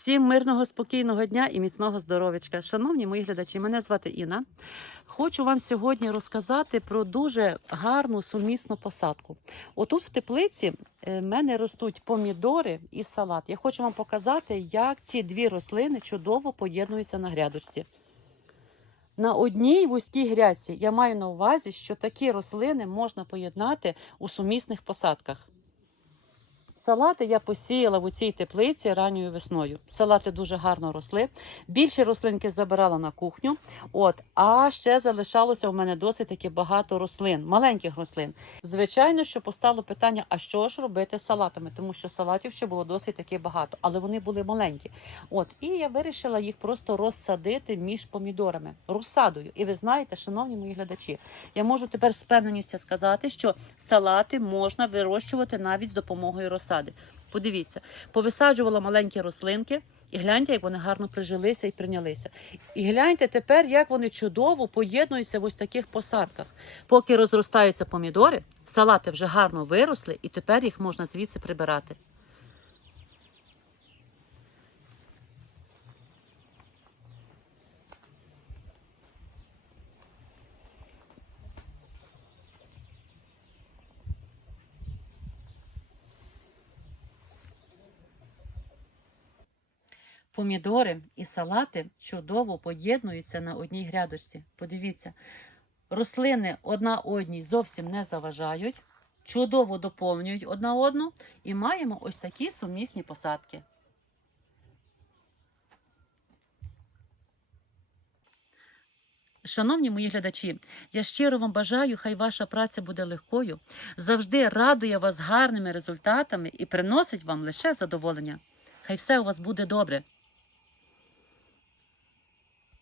Всім мирного, спокійного дня і міцного здоров'ячка. Шановні мої глядачі, мене звати Інна. Хочу вам сьогодні розказати про дуже гарну сумісну посадку. Отут в теплиці е, в мене ростуть помідори і салат. Я хочу вам показати, як ці дві рослини чудово поєднуються на грядочці. На одній вузькій грядці я маю на увазі, що такі рослини можна поєднати у сумісних посадках. Салати я посіяла в цій теплиці ранньою весною. Салати дуже гарно росли. Більше рослинки забирала на кухню. От, а ще залишалося у мене досить таки багато рослин, маленьких рослин. Звичайно, що постало питання: а що ж робити з салатами? Тому що салатів ще було досить таки багато, але вони були маленькі. От, і я вирішила їх просто розсадити між помідорами, розсадою. І ви знаєте, шановні мої глядачі, я можу тепер з певненістю сказати, що салати можна вирощувати навіть з допомогою розсади. Подивіться, повисаджувала маленькі рослинки, і гляньте, як вони гарно прижилися і прийнялися. І гляньте тепер, як вони чудово поєднуються в ось таких посадках. Поки розростаються помідори, салати вже гарно виросли, і тепер їх можна звідси прибирати. Помідори і салати чудово поєднуються на одній грядочці. Подивіться, рослини одна одній зовсім не заважають, чудово доповнюють одна одну і маємо ось такі сумісні посадки. Шановні мої глядачі, я щиро вам бажаю, хай ваша праця буде легкою, завжди радує вас гарними результатами і приносить вам лише задоволення. Хай все у вас буде добре.